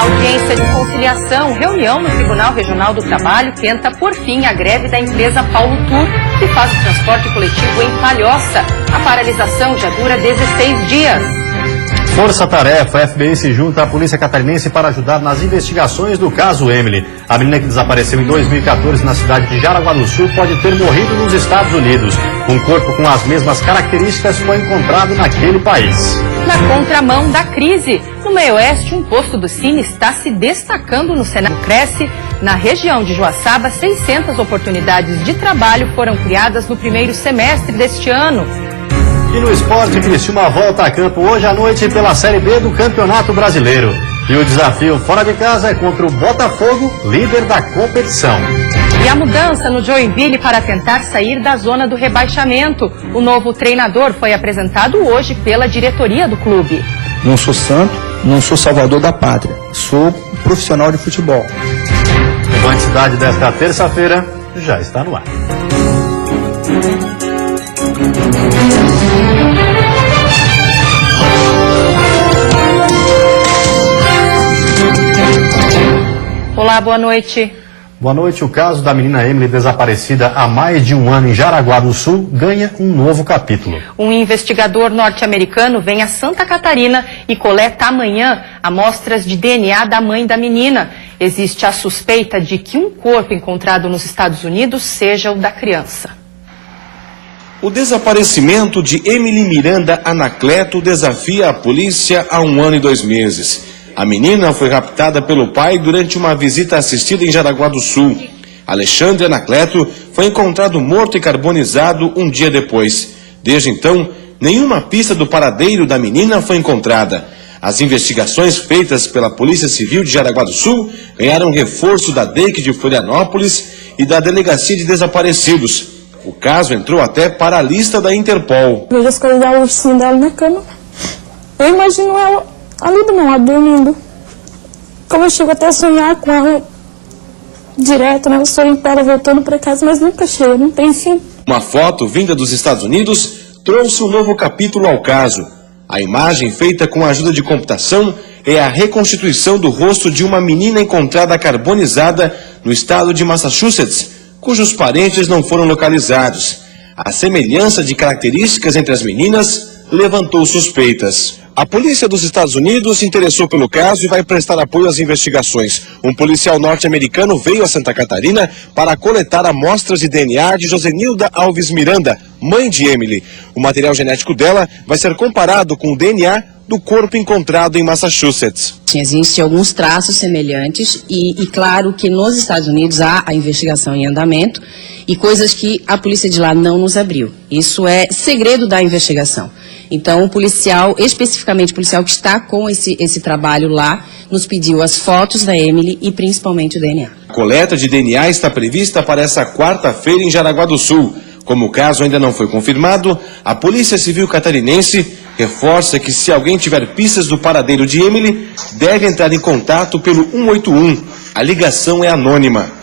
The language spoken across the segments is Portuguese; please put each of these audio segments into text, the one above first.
Audiência de conciliação, reunião no Tribunal Regional do Trabalho tenta por fim a greve da empresa Paulo Tour, que faz o transporte coletivo em Palhoça. A paralisação já dura 16 dias. Força-tarefa, a FBI se junta à polícia catarinense para ajudar nas investigações do caso Emily. A menina que desapareceu em 2014 na cidade de Jaraguá do Sul pode ter morrido nos Estados Unidos. Um corpo com as mesmas características foi encontrado naquele país. Na contramão da crise, no meio-oeste, um posto do Cine está se destacando no cenário. Cresce. Na região de Joaçaba, 600 oportunidades de trabalho foram criadas no primeiro semestre deste ano. E no esporte, Criciúma volta a campo hoje à noite pela Série B do Campeonato Brasileiro. E o desafio fora de casa é contra o Botafogo, líder da competição. E a mudança no Joinville para tentar sair da zona do rebaixamento. O novo treinador foi apresentado hoje pela diretoria do clube. Não sou santo, não sou salvador da pátria. Sou profissional de futebol. O Band Cidade desta terça-feira já está no ar. Olá, boa noite. Boa noite. O caso da menina Emily desaparecida há mais de um ano em Jaraguá do Sul ganha um novo capítulo. Um investigador norte-americano vem a Santa Catarina e coleta amanhã amostras de DNA da mãe da menina. Existe a suspeita de que um corpo encontrado nos Estados Unidos seja o da criança. O desaparecimento de Emily Miranda Anacleto desafia a polícia há 1 ano e 2 meses. A menina foi raptada pelo pai durante uma visita assistida em Jaraguá do Sul. Alexandre Anacleto foi encontrado morto e carbonizado um dia depois. Desde então, nenhuma pista do paradeiro da menina foi encontrada. As investigações feitas pela Polícia Civil de Jaraguá do Sul ganharam reforço da DEIC de Florianópolis e da Delegacia de Desaparecidos. O caso entrou até para a lista da Interpol. Eu vejo as coisas dela, o ursinho dela na cama. Eu imagino ela ali do meu lado, dormindo. Como eu chego até a sonhar com ela direto, né? Eu sonho com ela voltando para casa, mas nunca chega, não tem fim. Uma foto vinda dos Estados Unidos trouxe um novo capítulo ao caso. A imagem, feita com a ajuda de computação, é a reconstituição do rosto de uma menina encontrada carbonizada no estado de Massachusetts, cujos parentes não foram localizados. A semelhança de características entre as meninas levantou suspeitas. A polícia dos Estados Unidos se interessou pelo caso e vai prestar apoio às investigações. Um policial norte-americano veio a Santa Catarina para coletar amostras de DNA de Josenilda Alves Miranda, mãe de Emily. O material genético dela vai ser comparado com o DNA do corpo encontrado em Massachusetts. Existem alguns traços semelhantes e claro que nos Estados Unidos há a investigação em andamento e coisas que a polícia de lá não nos abriu. Isso é segredo da investigação. Então, o policial, especificamente o policial que está com esse trabalho lá, nos pediu as fotos da Emily e principalmente o DNA. A coleta de DNA está prevista para essa quarta-feira em Jaraguá do Sul. Como o caso ainda não foi confirmado, a Polícia Civil catarinense reforça que se alguém tiver pistas do paradeiro de Emily, deve entrar em contato pelo 181. A ligação é anônima.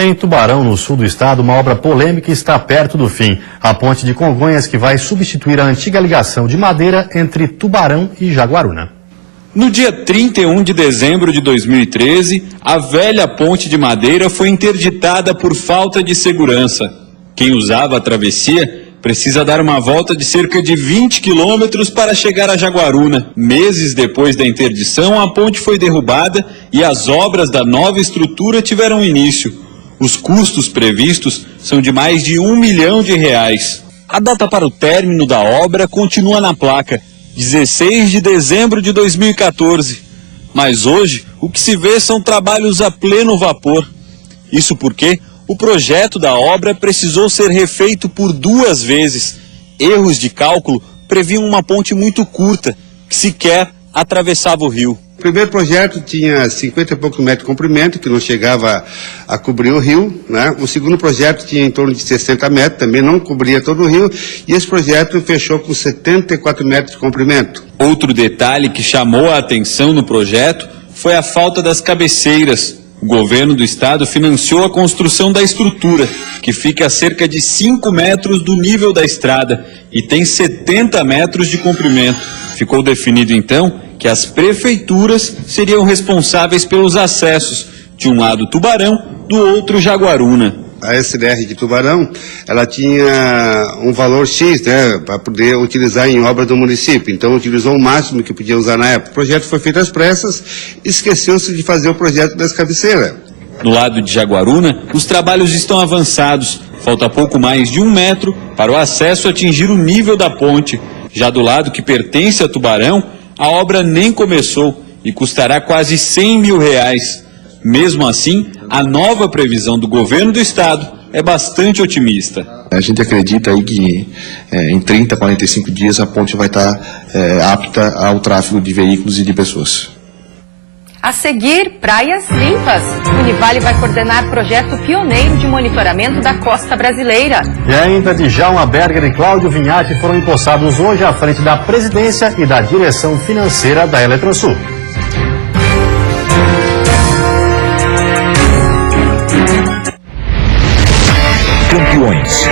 Em Tubarão, no sul do estado, uma obra polêmica está perto do fim. A ponte de Congonhas, que vai substituir a antiga ligação de madeira entre Tubarão e Jaguaruna. No dia 31 de dezembro de 2013, a velha ponte de madeira foi interditada por falta de segurança. Quem usava a travessia precisa dar uma volta de cerca de 20 quilômetros para chegar a Jaguaruna. Meses depois da interdição, a ponte foi derrubada e as obras da nova estrutura tiveram início. Os custos previstos são de mais de R$1 milhão. A data para o término da obra continua na placa, 16 de dezembro de 2014. Mas hoje, o que se vê são trabalhos a pleno vapor. Isso porque o projeto da obra precisou ser refeito por 2 vezes. Erros de cálculo previam uma ponte muito curta, que sequer atravessava o rio. O primeiro projeto tinha 50 e poucos metros de comprimento, que não chegava a cobrir o rio, né? O segundo projeto tinha em torno de 60 metros, também não cobria todo o rio, e esse projeto fechou com 74 metros de comprimento. Outro detalhe que chamou a atenção no projeto foi a falta das cabeceiras. O governo do estado financiou a construção da estrutura, que fica a cerca de 5 metros do nível da estrada e tem 70 metros de comprimento. Ficou definido então que as prefeituras seriam responsáveis pelos acessos, de um lado Tubarão, do outro Jaguaruna. A SLR de Tubarão, ela tinha um valor X, né, para poder utilizar em obra do município. Então, utilizou o máximo que podia usar na época. O projeto foi feito às pressas, esqueceu-se de fazer o projeto das cabeceiras. No lado de Jaguaruna, os trabalhos estão avançados. Falta pouco mais de 1 metro para o acesso atingir o nível da ponte. Já do lado que pertence a Tubarão, a obra nem começou e custará quase R$100 mil. Mesmo assim, a nova previsão do governo do estado é bastante otimista. A gente acredita aí que em 30, 45 dias a ponte vai estar apta ao tráfego de veículos e de pessoas. A seguir, praias limpas. Univale vai coordenar projeto pioneiro de monitoramento da costa brasileira. E ainda Djalma Berger e Cláudio Vinhati foram empossados hoje à frente da presidência e da direção financeira da Eletrosul. Campeões.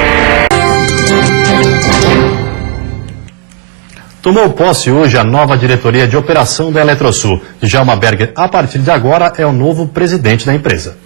Tomou posse hoje a nova diretoria de operação da Eletrosul. Djalma Berger, a partir de agora, é o novo presidente da empresa.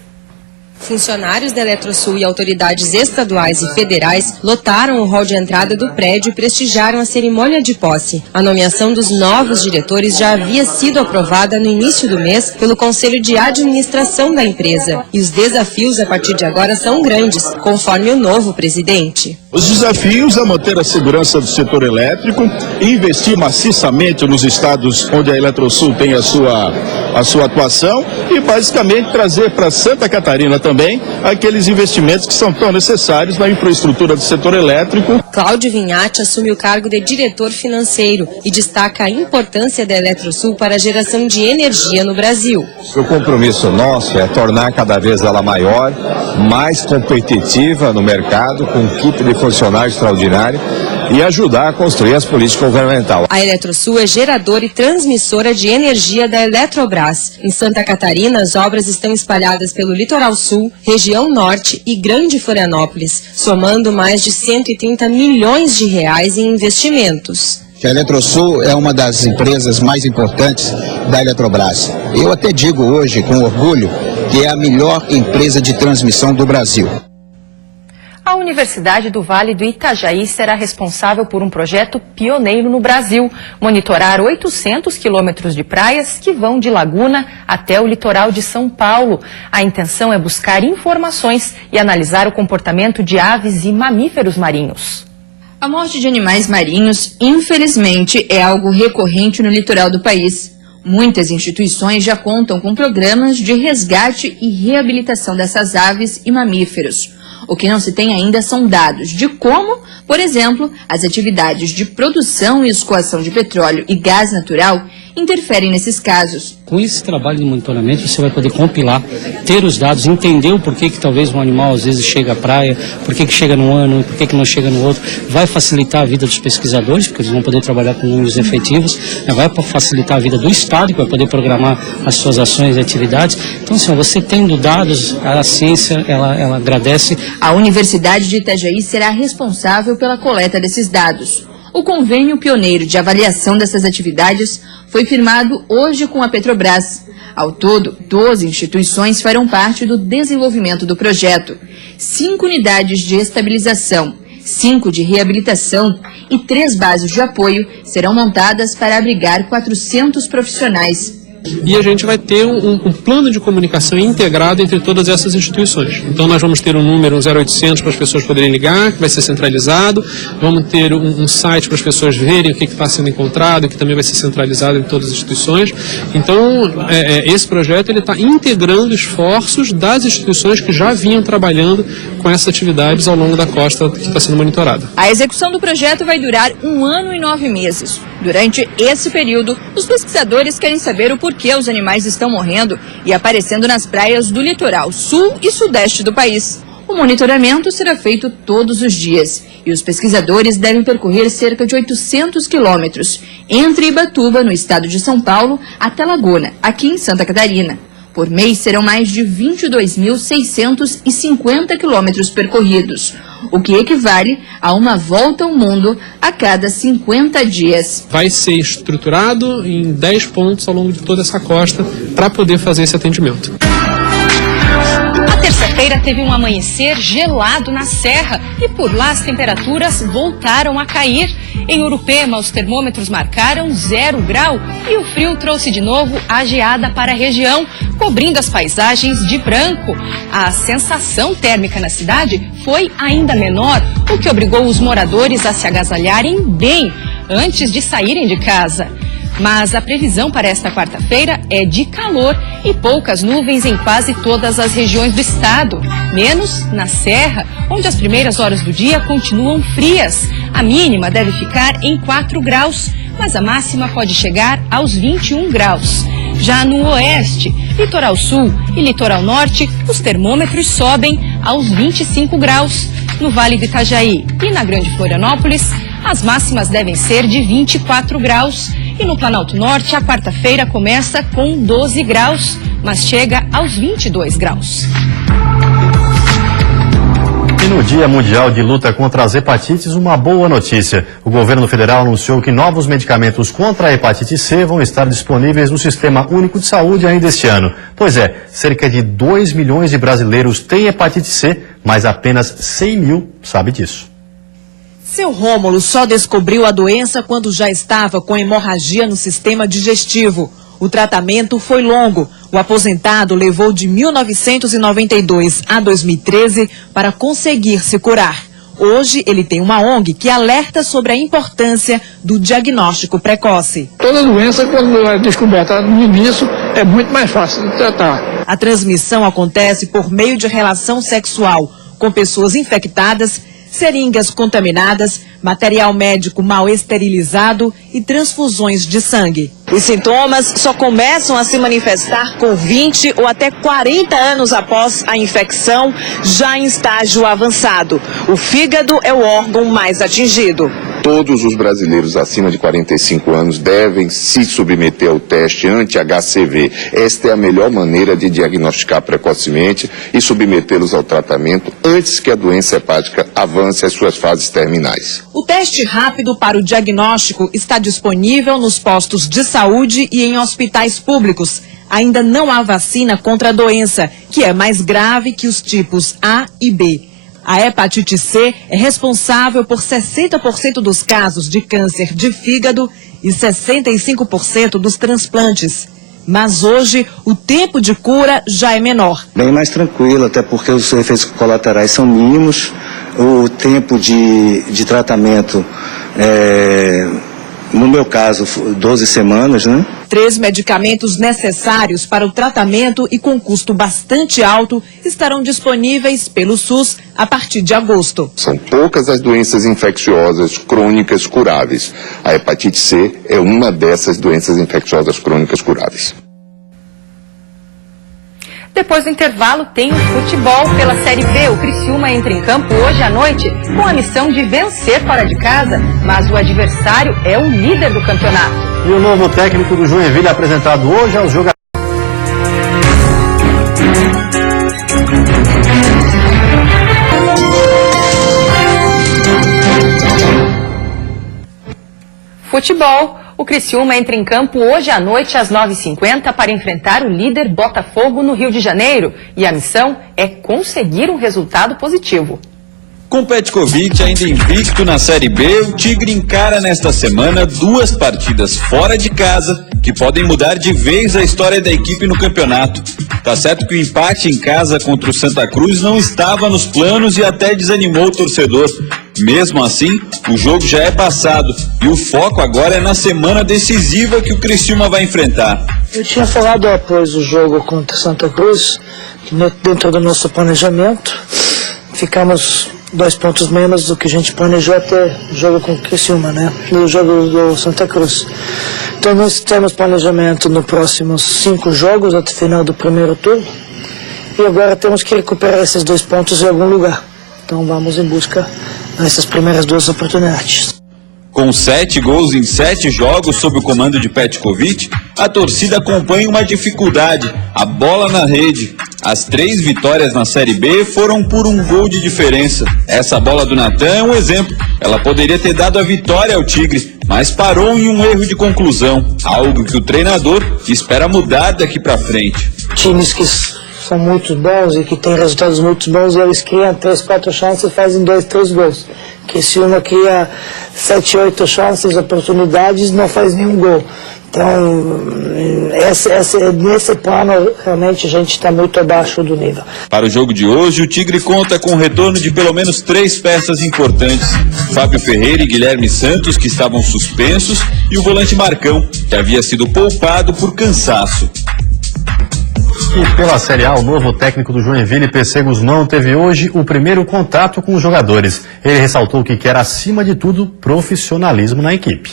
Funcionários da Eletrosul e autoridades estaduais e federais lotaram o hall de entrada do prédio e prestigiaram a cerimônia de posse. A nomeação dos novos diretores já havia sido aprovada no início do mês pelo Conselho de Administração da empresa. E os desafios a partir de agora são grandes, conforme o novo presidente. Os desafios é manter a segurança do setor elétrico, investir maciçamente nos estados onde a Eletrosul tem a sua atuação e basicamente trazer para Santa Catarina também aqueles investimentos que são tão necessários na infraestrutura do setor elétrico. Cláudio Vinhati assume o cargo de diretor financeiro e destaca a importância da Eletrosul para a geração de energia no Brasil. O compromisso nosso é tornar cada vez ela maior, mais competitiva no mercado, com um equipe de funcionários extraordinário e ajudar a construir as políticas governamentais. A Eletrosul é geradora e transmissora de energia da Eletrobras. Em Santa Catarina, as obras estão espalhadas pelo Litoral Sul, região Norte e Grande Florianópolis, somando mais de 130 milhões de reais em investimentos. A Eletrosul é uma das empresas mais importantes da Eletrobras. Eu até digo hoje, com orgulho, que é a melhor empresa de transmissão do Brasil. A Universidade do Vale do Itajaí será responsável por um projeto pioneiro no Brasil, monitorar 800 quilômetros de praias que vão de Laguna até o litoral de São Paulo. A intenção é buscar informações e analisar o comportamento de aves e mamíferos marinhos. A morte de animais marinhos, infelizmente, é algo recorrente no litoral do país. Muitas instituições já contam com programas de resgate e reabilitação dessas aves e mamíferos. O que não se tem ainda são dados de como, por exemplo, as atividades de produção e escoação de petróleo e gás natural interferem nesses casos. Com esse trabalho de monitoramento, você vai poder compilar, ter os dados, entender o porquê que talvez um animal às vezes chega à praia, porquê que chega num ano, porquê que não chega no outro. Vai facilitar a vida dos pesquisadores, porque eles vão poder trabalhar com números efetivos, vai facilitar a vida do Estado, que vai poder programar as suas ações e atividades. Então, assim, você tendo dados, a ciência, ela agradece. A Universidade de Itajaí será responsável pela coleta desses dados. O convênio pioneiro de avaliação dessas atividades foi firmado hoje com a Petrobras. Ao todo, 12 instituições farão parte do desenvolvimento do projeto. 5 unidades de estabilização, 5 de reabilitação e 3 bases de apoio serão montadas para abrigar 400 profissionais. E a gente vai ter um plano de comunicação integrado entre todas essas instituições. Então nós vamos ter um número, um 0800 para as pessoas poderem ligar, que vai ser centralizado, vamos ter um site para as pessoas verem o que está sendo encontrado, que também vai ser centralizado em todas as instituições. Então esse projeto está integrando esforços das instituições que já vinham trabalhando com essas atividades ao longo da costa que está sendo monitorada. A execução do projeto vai durar 1 ano e 9 meses. Durante esse período, os pesquisadores querem saber o porquê os animais estão morrendo e aparecendo nas praias do litoral sul e sudeste do país. O monitoramento será feito todos os dias e os pesquisadores devem percorrer cerca de 800 quilômetros entre Ibatuba, no estado de São Paulo, até Laguna, aqui em Santa Catarina. Por mês serão mais de 22.650 quilômetros percorridos, o que equivale a uma volta ao mundo a cada 50 dias. Vai ser estruturado em 10 pontos ao longo de toda essa costa para poder fazer esse atendimento. A terça-feira teve um amanhecer gelado na Serra e por lá as temperaturas voltaram a cair. Em Urupema, os termômetros marcaram 0 grau e o frio trouxe de novo a geada para a região, cobrindo as paisagens de branco. A sensação térmica na cidade foi ainda menor, o que obrigou os moradores a se agasalharem bem antes de saírem de casa. Mas a previsão para esta quarta-feira é de calor e poucas nuvens em quase todas as regiões do estado, menos na Serra, onde as primeiras horas do dia continuam frias. A mínima deve ficar em 4 graus, mas a máxima pode chegar aos 21 graus. Já no oeste, litoral sul e litoral norte, os termômetros sobem aos 25 graus. No Vale do Itajaí e na Grande Florianópolis, as máximas devem ser de 24 graus. E no Planalto Norte, a quarta-feira começa com 12 graus, mas chega aos 22 graus. E no Dia Mundial de Luta contra as Hepatites, uma boa notícia. O governo federal anunciou que novos medicamentos contra a hepatite C vão estar disponíveis no Sistema Único de Saúde ainda este ano. Pois é, cerca de 2 milhões de brasileiros têm hepatite C, mas apenas 100 mil sabem disso. Seu Rômulo só descobriu a doença quando já estava com hemorragia no sistema digestivo. O tratamento foi longo. O aposentado levou de 1992 a 2013 para conseguir se curar. Hoje ele tem uma ONG que alerta sobre a importância do diagnóstico precoce. Toda doença, quando é descoberta no início, é muito mais fácil de tratar. A transmissão acontece por meio de relação sexual com pessoas infectadas, seringas contaminadas, material médico mal esterilizado e transfusões de sangue. Os sintomas só começam a se manifestar com 20 ou até 40 anos após a infecção, já em estágio avançado. O fígado é o órgão mais atingido. Todos os brasileiros acima de 45 anos devem se submeter ao teste anti-HCV. Esta é a melhor maneira de diagnosticar precocemente e submetê-los ao tratamento antes que a doença hepática avance às suas fases terminais. O teste rápido para o diagnóstico está disponível nos postos de saúde e em hospitais públicos. Ainda não há vacina contra a doença, que é mais grave que os tipos A e B. A hepatite C é responsável por 60% dos casos de câncer de fígado e 65% dos transplantes. Mas hoje, o tempo de cura já é menor. Bem mais tranquilo, até porque os efeitos colaterais são mínimos. O tempo de tratamento no meu caso, 12 semanas, né? 3 medicamentos necessários para o tratamento e com custo bastante alto estarão disponíveis pelo SUS a partir de agosto. São poucas as doenças infecciosas crônicas curáveis. A hepatite C é uma dessas doenças infecciosas crônicas curáveis. Depois do intervalo, tem o futebol pela Série B. O Criciúma entra em campo hoje à noite com a missão de vencer fora de casa, mas o adversário é o líder do campeonato. E o novo técnico do Joinville apresentado hoje aos jogadores. Futebol. O Criciúma entra em campo hoje à noite às 9h50 para enfrentar o líder Botafogo no Rio de Janeiro. E a missão é conseguir um resultado positivo. Com Petkovic ainda invicto na Série B, o Tigre encara nesta semana 2 partidas fora de casa que podem mudar de vez a história da equipe no campeonato. Tá certo que o empate em casa contra o Santa Cruz não estava nos planos e até desanimou o torcedor. Mesmo assim, o jogo já é passado e o foco agora é na semana decisiva que o Criciúma vai enfrentar. Eu tinha falado após o jogo contra o Santa Cruz, que dentro do nosso planejamento, ficamos 2 pontos menos do que a gente planejou até o jogo com o Criciúma, né? No jogo do Santa Cruz. Então nós temos planejamento nos próximos 5 jogos até o final do primeiro turno. E agora temos que recuperar esses 2 pontos em algum lugar. Então vamos em busca dessas primeiras 2 oportunidades. Com 7 gols em 7 jogos sob o comando de Petkovic, a torcida acompanha uma dificuldade: a bola na rede. As 3 vitórias na Série B foram por um gol de diferença. Essa bola do Natan é um exemplo. Ela poderia ter dado a vitória ao Tigres, mas parou em um erro de conclusão, algo que o treinador espera mudar daqui para frente. Times que são muito bons e que têm resultados muito bons, eles criam 3, 4 chances e fazem 2, 3 gols. Que se uma cria 7, 8 chances, oportunidades, não faz nenhum gol. Então, nesse plano, realmente a gente está muito abaixo do nível. Para o jogo de hoje, o Tigre conta com o retorno de pelo menos 3 peças importantes: Fábio Ferreira e Guilherme Santos, que estavam suspensos, e o volante Marcão, que havia sido poupado por cansaço. E pela Série A, o novo técnico do Joinville, PC Guzmão, teve hoje o primeiro contato com os jogadores. Ele ressaltou que quer, acima de tudo, profissionalismo na equipe.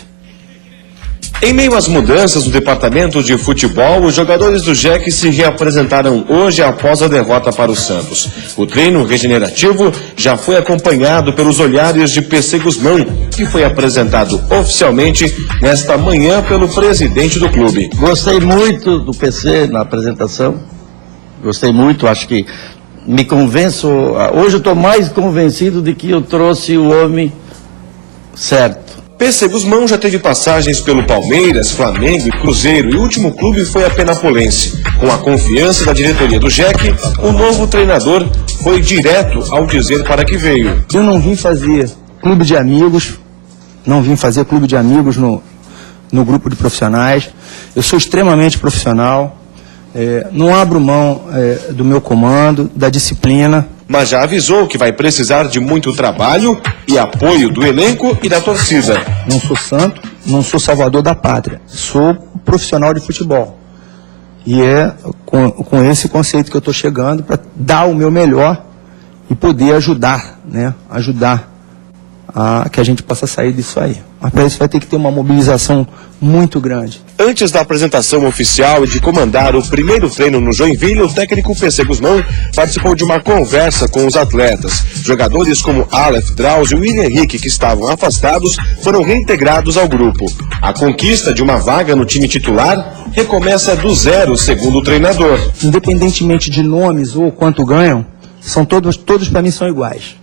Em meio às mudanças no departamento de futebol, os jogadores do JEC se reapresentaram hoje após a derrota para o Santos. O treino regenerativo já foi acompanhado pelos olhares de PC Guzmão, que foi apresentado oficialmente nesta manhã pelo presidente do clube. Gostei muito do PC na apresentação, gostei muito, acho que me convenço, hoje eu estou mais convencido de que eu trouxe o homem certo. PC Guzmão já teve passagens pelo Palmeiras, Flamengo e Cruzeiro, e o último clube foi a Penapolense. Com a confiança da diretoria do JEC, o novo treinador foi direto ao dizer para que veio. Eu não vim fazer clube de amigos, no grupo de profissionais. Eu sou extremamente profissional, não abro mão do meu comando, da disciplina. Mas já avisou que vai precisar de muito trabalho e apoio do elenco e da torcida. Não sou santo, não sou salvador da pátria, sou profissional de futebol. E é com esse conceito que eu estou chegando para dar o meu melhor e poder ajudar a que a gente possa sair disso aí. Mas para isso vai ter que ter uma mobilização muito grande. Antes da apresentação oficial e de comandar o primeiro treino no Joinville, o técnico PC Guzmão participou de uma conversa com os atletas. Jogadores como Aleph, Drauzio e William Henrique, que estavam afastados, foram reintegrados ao grupo. A conquista de uma vaga no time titular recomeça do zero, segundo o treinador. Independentemente de nomes ou quanto ganham, são todos para mim são iguais.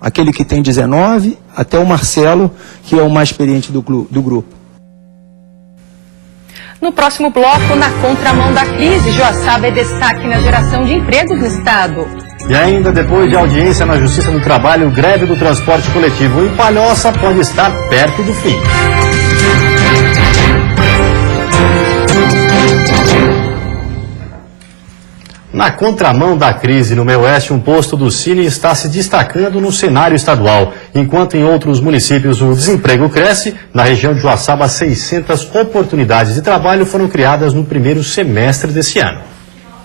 Aquele que tem 19, até o Marcelo, que é o mais experiente do grupo. No próximo bloco, na contramão da crise, Joaçaba é destaque na geração de empregos no estado. E ainda depois de audiência na Justiça do Trabalho, greve do transporte coletivo em Palhoça pode estar perto do fim. Na contramão da crise no meio oeste, um posto do Cine está se destacando no cenário estadual. Enquanto em outros municípios o desemprego cresce, na região de Joaçaba 600 oportunidades de trabalho foram criadas no primeiro semestre desse ano.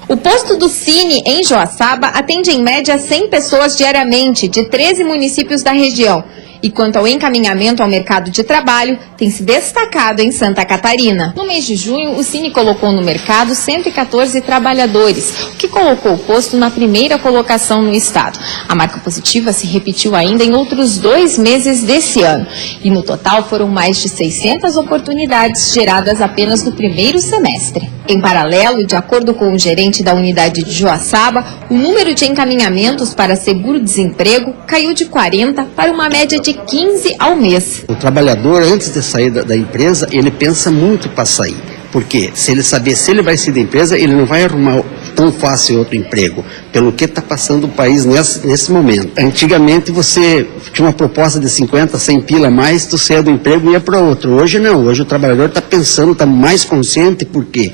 O posto do Cine em Joaçaba atende em média 100 pessoas diariamente, de 13 municípios da região. E quanto ao encaminhamento ao mercado de trabalho, tem se destacado em Santa Catarina. No mês de junho, o Cine colocou no mercado 114 trabalhadores, o que colocou o posto na primeira colocação no estado. A marca positiva se repetiu ainda em outros 2 meses desse ano. E no total foram mais de 600 oportunidades geradas apenas no primeiro semestre. Em paralelo, de acordo com o gerente da unidade de Joaçaba, o número de encaminhamentos para seguro-desemprego caiu de 40 para uma média de 15 ao mês. O trabalhador, antes de sair da empresa, ele pensa muito para sair. Porque se ele saber se ele vai sair da empresa, ele não vai arrumar tão fácil outro emprego, pelo que está passando o país nesse momento. Antigamente você tinha uma proposta de 50, 100 pila a mais, tu saia do emprego e ia para outro. Hoje não, hoje o trabalhador está pensando, está mais consciente, por quê?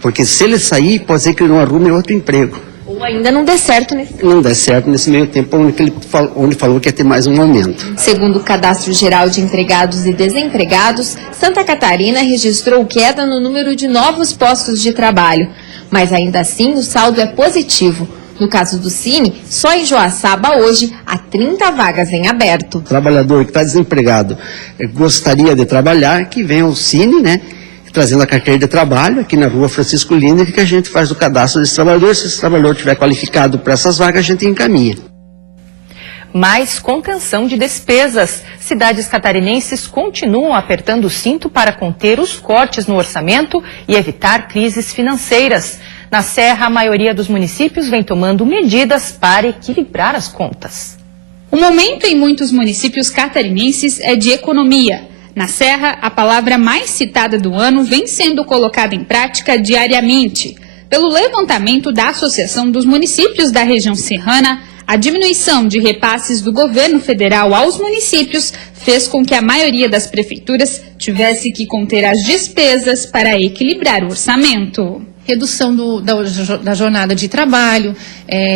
Porque se ele sair, pode ser que ele não arrume outro emprego. Ou ainda não dê certo nesse tempo. Não dê certo nesse meio tempo, onde falou que ia ter mais um aumento. Segundo o Cadastro Geral de Empregados e Desempregados, Santa Catarina registrou queda no número de novos postos de trabalho. Mas ainda assim, o saldo é positivo. No caso do Cine, só em Joaçaba hoje há 30 vagas em aberto. O trabalhador que está desempregado gostaria de trabalhar, que vem ao Cine, né? Trazendo a carteira de trabalho aqui na rua Francisco Linde, que a gente faz o cadastro desse trabalhador. Se esse trabalhador estiver qualificado para essas vagas, a gente encaminha. mais contenção de despesas. Cidades catarinenses continuam apertando o cinto para conter os cortes no orçamento e evitar crises financeiras. Na Serra, a maioria dos municípios vem tomando medidas para equilibrar as contas. O momento em muitos municípios catarinenses é de economia. Na Serra, a palavra mais citada do ano vem sendo colocada em prática diariamente. Pelo levantamento da Associação dos Municípios da Região Serrana, a diminuição de repasses do governo federal aos municípios fez com que a maioria das prefeituras tivesse que conter as despesas para equilibrar o orçamento. Redução da jornada de trabalho,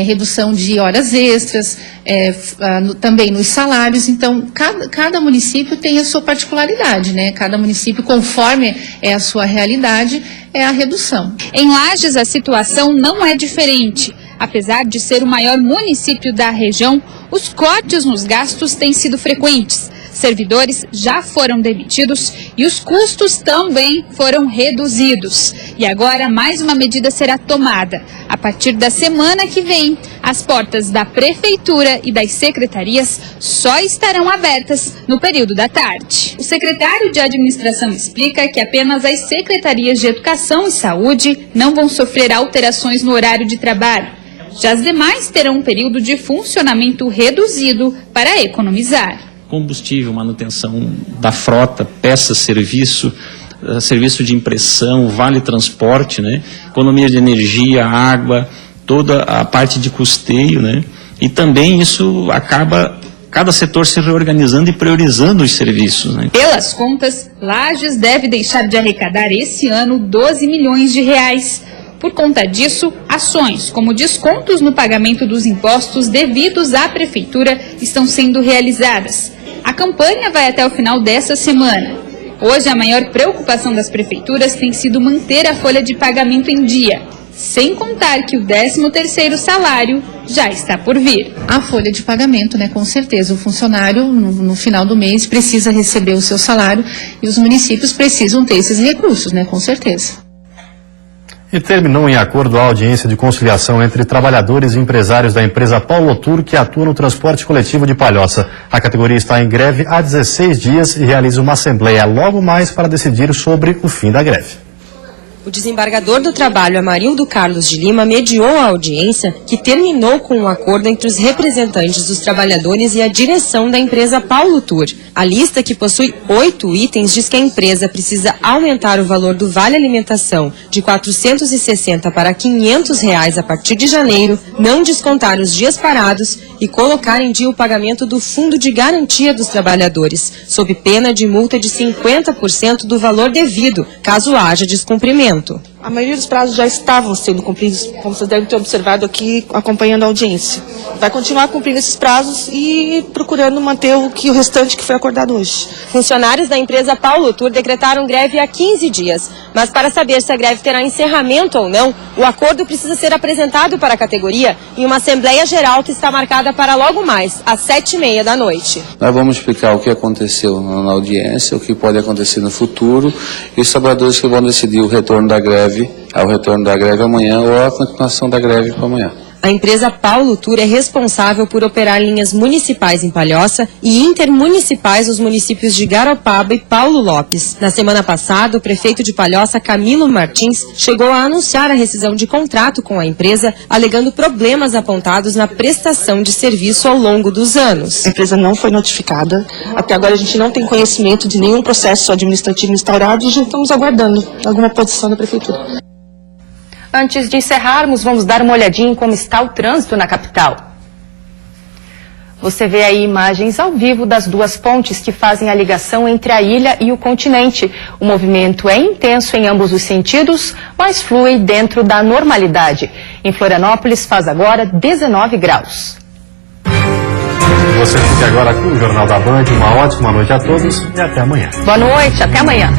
redução de horas extras, também nos salários. Então, cada município tem a sua particularidade, né? Cada município, conforme é a sua realidade, é a redução. Em Lages, a situação não é diferente. Apesar de ser o maior município da região, os cortes nos gastos têm sido frequentes. Servidores já foram demitidos e os custos também foram reduzidos. E agora mais uma medida será tomada. A partir da semana que vem, as portas da Prefeitura e das secretarias só estarão abertas no período da tarde. O secretário de Administração explica que apenas as secretarias de Educação e Saúde não vão sofrer alterações no horário de trabalho. Já as demais terão um período de funcionamento reduzido para economizar. Combustível, manutenção da frota, peças, serviço de impressão, vale transporte, né? Economia de energia, água, toda a parte de custeio, né? E também isso acaba cada setor se reorganizando e priorizando os serviços, né? Pelas contas, Lages deve deixar de arrecadar esse ano 12 milhões de reais. Por conta disso, ações como descontos no pagamento dos impostos devidos à Prefeitura estão sendo realizadas. A campanha vai até o final dessa semana. Hoje, a maior preocupação das prefeituras tem sido manter a folha de pagamento em dia, sem contar que o 13º salário já está por vir. A folha de pagamento, né, com certeza. O funcionário, no final do mês, precisa receber o seu salário e os municípios precisam ter esses recursos, né, com certeza. E terminou em acordo a audiência de conciliação entre trabalhadores e empresários da empresa Paulo Tour, que atua no transporte coletivo de Palhoça. A categoria está em greve há 16 dias e realiza uma assembleia logo mais para decidir sobre o fim da greve. O desembargador do trabalho, Amarildo Carlos de Lima, mediou a audiência, que terminou com um acordo entre os representantes dos trabalhadores e a direção da empresa Paulo Tour. A lista, que possui 8 itens, diz que a empresa precisa aumentar o valor do Vale Alimentação de R$ 460 para R$ 500 a partir de janeiro, não descontar os dias parados e colocar em dia o pagamento do Fundo de Garantia dos Trabalhadores, sob pena de multa de 50% do valor devido, caso haja descumprimento. A maioria dos prazos já estavam sendo cumpridos, como vocês devem ter observado aqui, acompanhando a audiência. Vai continuar cumprindo esses prazos e procurando manter o restante que foi acordado hoje. Funcionários da empresa Paulo Tour decretaram greve há 15 dias, mas para saber se a greve terá encerramento ou não, o acordo precisa ser apresentado para a categoria em uma Assembleia Geral que está marcada para logo mais, às 7h30 da noite. Nós vamos explicar o que aconteceu na audiência, o que pode acontecer no futuro, e os trabalhadores que vão decidir o retorno da greve, ao retorno da greve amanhã ou a continuação da greve para amanhã. A empresa Paulo Tour é responsável por operar linhas municipais em Palhoça e intermunicipais nos municípios de Garopaba e Paulo Lopes. Na semana passada, o prefeito de Palhoça, Camilo Martins, chegou a anunciar a rescisão de contrato com a empresa, alegando problemas apontados na prestação de serviço ao longo dos anos. A empresa não foi notificada. Até agora a gente não tem conhecimento de nenhum processo administrativo instaurado e já estamos aguardando alguma posição da prefeitura. Antes de encerrarmos, vamos dar uma olhadinha em como está o trânsito na capital. Você vê aí imagens ao vivo das duas pontes que fazem a ligação entre a ilha e o continente. O movimento é intenso em ambos os sentidos, mas flui dentro da normalidade. Em Florianópolis faz agora 19 graus. Você fica agora com o Jornal da Band. Uma ótima noite a todos e até amanhã. Boa noite, até amanhã.